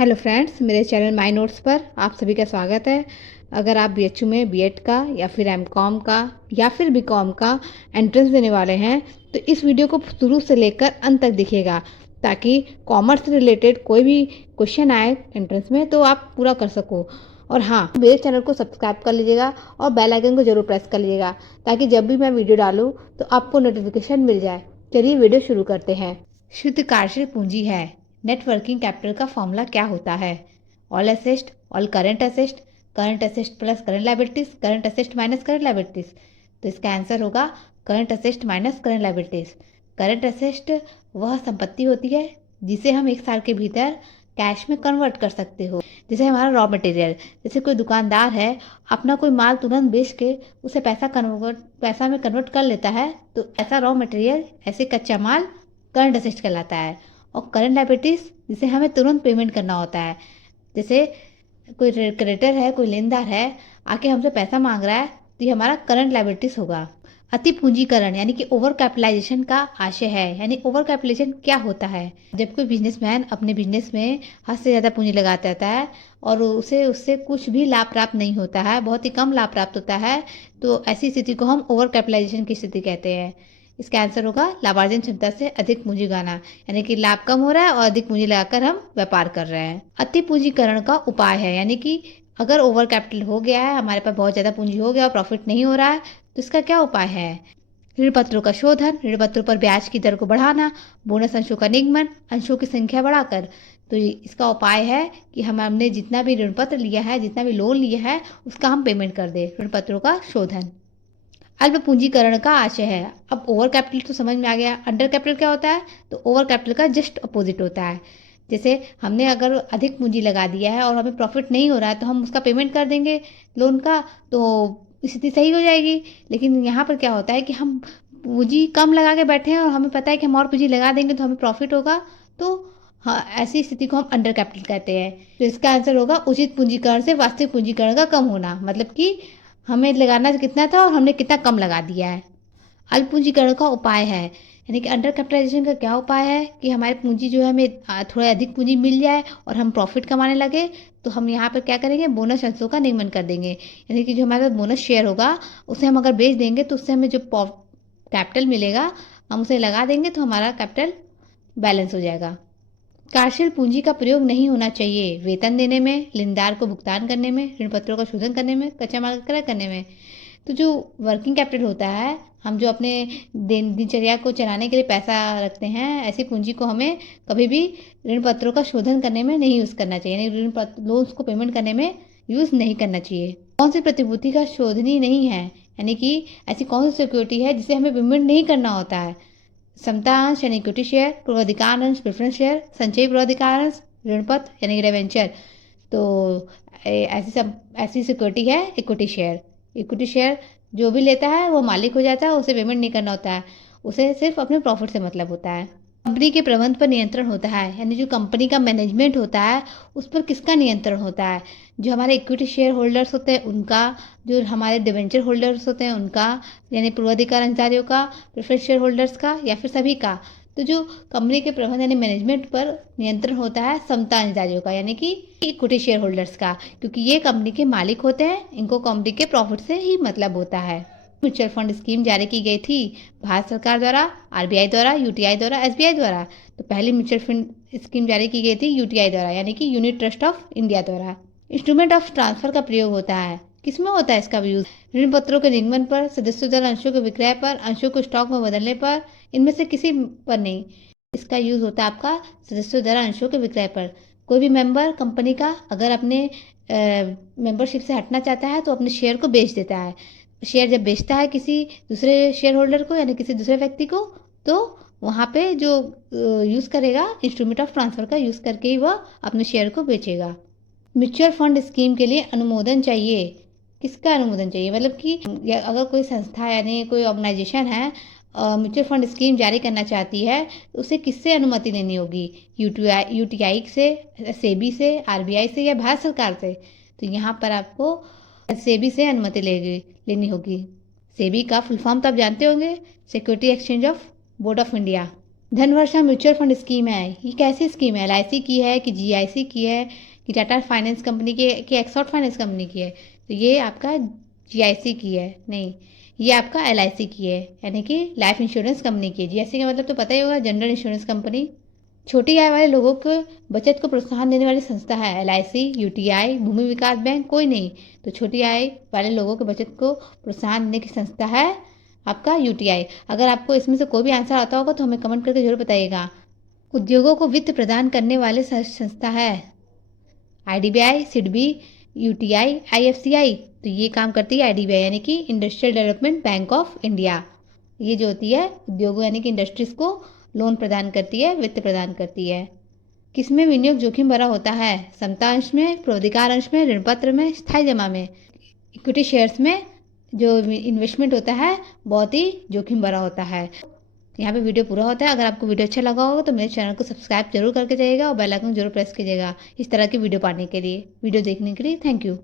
Hello friends, मेरे channel my notes पर आप सभी का स्वागत है। अगर आप बीएचयू में बीएड का या फिर एमकॉम का या फिर बीकॉम का एंट्रेंस देने वाले हैं तो इस वीडियो को शुरू से लेकर अंत तक देखिएगा, ताकि कॉमर्स से रिलेटेड कोई भी क्वेश्चन आए एंट्रेंस में तो आप पूरा कर सको। और हाँ, मेरे चैनल को सब्सक्राइब कर लीजिएगा और बेल आइकन को जरूर प्रेस कर लीजिएगा, ताकि जब भी मैं वीडियो डालूँ तो आपको नोटिफिकेशन मिल जाए। चलिए वीडियो शुरू करते हैं। शुद्ध कार्यशील पूंजी है। नेट वर्किंग कैपिटल का फॉर्मूला क्या होता है? All assets all current assets, current assets plus current liabilities, current assets minus current liabilities. तो इसका आंसर होगा current assets minus current liabilities. Current assets वह संपत्ति होती है जिसे हम एक साल के भीतर कैश में कन्वर्ट कर सकते हो। जैसे हमारा रॉ मटेरियल, जैसे कोई दुकानदार है अपना कोई माल तुरंत बेच के उसे पैसा में कन्वर्ट कर लेता है, तो ऐसा रॉ मटेरियल, ऐसे कच्चा माल करंट एसेस्ट कहलाता है। और करंट लाइबिलिटीज जिसे हमें तुरंत पेमेंट करना होता है, जैसे कोई क्रेडिटर है, कोई लेनदार है आके हमसे पैसा मांग रहा है, तो ये हमारा करंट लाइबिलिटीज होगा। अति पूंजीकरण यानी कि ओवर कैपिटलाइजेशन का आशय है। यानी ओवर कैपिटलाइजेशन क्या होता है? जब कोई बिजनेसमैन अपने बिजनेस में हद से ज़्यादा पूंजी लगाता रहता है और उसे उससे कुछ भी लाभ प्राप्त नहीं होता है, बहुत ही कम लाभ प्राप्त होता है, तो ऐसी स्थिति को हम ओवर कैपिटलाइजेशन की स्थिति कहते हैं। इसका आंसर होगा लाभार्जन क्षमता से अधिक पूंजी लगाना, यानी कि लाभ कम हो रहा है और अधिक पूंजी लगाकर हम व्यापार कर रहे हैं। अति पूंजीकरण का उपाय है, यानी कि अगर ओवर कैपिटल हो गया है, हमारे पास बहुत ज़्यादा पूंजी हो गया और प्रॉफिट नहीं हो रहा है, तो इसका क्या उपाय है? ऋण पत्रों का शोधन, ऋण पत्रों पर ब्याज की दर को बढ़ाना, बोनस अंशों का निगमन, अंशों की संख्या बढ़ाकर। तो इसका उपाय है कि हमने जितना भी ऋण पत्र लिया है, जितना भी लोन लिया है, उसका हम पेमेंट कर दें। ऋण पत्रों का शोधन। अल्प पूंजीकरण का आशय है। अब ओवर कैपिटल तो समझ में आ गया। अंडर कैपिटल क्या होता है? तो ओवर कैपिटल का जस्ट अपोजिट होता है। जैसे हमने अगर अधिक पूंजी लगा दिया है और हमें प्रॉफिट नहीं हो रहा है, तो हम उसका पेमेंट कर देंगे लोन का, तो स्थिति सही हो जाएगी। लेकिन यहाँ पर क्या होता है कि हम पूंजी कम लगा के बैठे हैं और हमें पता है कि हम और पूंजी लगा देंगे तो हमें प्रॉफिट होगा, तो हाँ, ऐसी स्थिति को हम अंडर कैपिटल कहते हैं। तो इसका आंसर होगा उचित पूंजीकरण से वास्तविक पूंजीकरण का कम होना, मतलब कि हमें लगाना कितना था और हमने कितना कम लगा दिया है। अल्प पूंजीकरण का उपाय है, यानी कि अंडर कैपिटलाइजेशन का क्या उपाय है कि हमारी पूंजी जो है, हमें थोड़ा अधिक पूंजी मिल जाए और हम प्रॉफिट कमाने लगे, तो हम यहाँ पर क्या करेंगे? बोनस अंशों का निगमन कर देंगे। यानी कि जो हमारे पास बोनस शेयर होगा उसे हम अगर बेच देंगे तो उससे हमें जो कैपिटल मिलेगा हम उसे लगा देंगे, तो हमारा कैपिटल बैलेंस हो जाएगा। कार्यशील पूंजी का प्रयोग नहीं होना चाहिए वेतन देने में, लेनदार को भुगतान करने में, ऋण पत्रों का शोधन करने में, कच्चा माल क्रय करने में। तो जो वर्किंग कैपिटल होता है, हम जो अपने दिनचर्या को चलाने के लिए पैसा रखते हैं, ऐसी पूंजी को हमें कभी भी ऋण पत्रों का शोधन करने में नहीं यूज़ करना चाहिए, यानी ऋण पत्र लोन्स को पेमेंट करने में यूज़ नहीं करना चाहिए। कौन सी प्रतिभूति का शोधनीय नहीं है, यानी कि ऐसी कौन सी सिक्योरिटी है जिसे हमें पेमेंट नहीं करना होता है? समतांश यानी इक्विटी शेयर, पूर्वाधिकार अंश प्रेफरेंस शेयर, संचयी पूर्वाधिकार अंश, ऋण पत्र यानी कि डिबेंचर। तो ऐसी सिक्योरिटी है इक्विटी शेयर। इक्विटी शेयर जो भी लेता है वो मालिक हो जाता है, उसे पेमेंट नहीं करना होता है, उसे सिर्फ अपने प्रॉफिट से मतलब होता है। कंपनी के प्रबंध पर नियंत्रण होता है, यानी जो कंपनी का मैनेजमेंट होता है उस पर किसका नियंत्रण होता है? जो हमारे इक्विटी शेयर होल्डर्स होते हैं उनका, जो हमारे डिबेंचर होल्डर्स होते हैं उनका, यानी पूर्वाधिकार अंशधारियों का, प्रेफरेंस शेयर होल्डर्स का, या फिर सभी का। तो जो कंपनी के प्रबंध यानी मैनेजमेंट पर नियंत्रण होता है समता अंशधारियों का, यानी कि इक्विटी शेयर होल्डर्स का, क्योंकि ये कंपनी के मालिक होते हैं, इनको कंपनी के प्रॉफिट से ही मतलब होता है। म्यूचुअल फंड स्कीम जारी की गई थी भारत सरकार द्वारा, आरबीआई द्वारा, यूटीआई द्वारा, एसबीआई द्वारा। तो पहली म्यूचुअल फंड स्कीम जारी की गई थी यूटीआई द्वारा, यानी कि यूनिट ट्रस्ट ऑफ इंडिया द्वारा। इंस्ट्रूमेंट ऑफ ट्रांसफर का प्रयोग होता है, किसमें होता है इसका यूज? ऋण पत्रों के निगमन पर, सदस्यों द्वारा अंशों के विक्रय पर, अंशों को स्टॉक में बदलने पर, इनमें से किसी पर नहीं। इसका यूज होता है आपका सदस्यों द्वारा अंशों के विक्रय पर। कोई भी मेंबर कंपनी का अगर अपने मेंबरशिप से हटना चाहता है तो अपने शेयर को बेच देता है। शेयर जब बेचता है किसी दूसरे शेयर होल्डर को, यानी किसी दूसरे व्यक्ति को, तो वहाँ पे जो यूज़ करेगा इंस्ट्रूमेंट ऑफ ट्रांसफ़र का यूज़ करके ही वह अपने शेयर को बेचेगा। म्यूचुअल फंड स्कीम के लिए अनुमोदन चाहिए, किसका अनुमोदन चाहिए? मतलब कि अगर कोई संस्था यानी कोई ऑर्गेनाइजेशन है म्यूचुअल फंड स्कीम जारी करना चाहती है, तो उसे किससे अनुमति लेनी होगी? यूटीआई से, सेबी से, आरबीआई से, या भारत सरकार से? तो यहाँ पर आपको सेबी से अनुमति लेनी होगी। सेबी का फुल फॉर्म तो आप जानते होंगे, security exchange of board of India. Dhanvarsha mutual fund scheme है। ये कैसी स्कीम है? एलआईसी की है कि जीआईसी की है कि टाटा फाइनेंस कंपनी की है कि एक्सॉर्ट फाइनेंस कंपनी की है? तो ये आपका जीआईसी की है, नहीं, ये आपका एलआईसी की है, यानी कि लाइफ इंश्योरेंस कंपनी की है। जीआईसी का मतलब तो पता ही होगा, जनरल इंश्योरेंस कंपनी। छोटी आय वाले लोगों को बचत को प्रोत्साहन देने वाली संस्था है एलआईसी, यूटीआई, भूमि विकास बैंक कोई नहीं। तो छोटी आय वाले लोगों के बचत को प्रोत्साहन देने की संस्था है आपका यूटीआई। अगर आपको इसमें से कोई भी आंसर आता होगा तो हमें कमेंट करके जरूर बताइएगा। उद्योगों को वित्त प्रदान करने वाले संस्था है आईडीबीआई, सिडबी, यूटीआई, आईएफसीआई। तो ये काम करती है आईडीबीआई, यानी कि industrial development bank of India. ये जो होती है उद्योगों यानी कि इंडस्ट्रीज को लोन प्रदान करती है, वित्त प्रदान करती है। किसमें विनियोग जोखिम भरा होता है? समता अंश में, प्रोधिकार अंश में, ऋण पत्र में, स्थायी जमा में। इक्विटी शेयर्स में जो इन्वेस्टमेंट होता है बहुत ही जोखिम भरा होता है। यहाँ पे वीडियो पूरा होता है। अगर आपको वीडियो अच्छा लगा होगा तो मेरे चैनल को सब्सक्राइब जरूर करके जाइएगा और बेल आइकन जरूर प्रेस कीजिएगा इस तरह की वीडियो पाने के लिए। वीडियो देखने के लिए थैंक यू।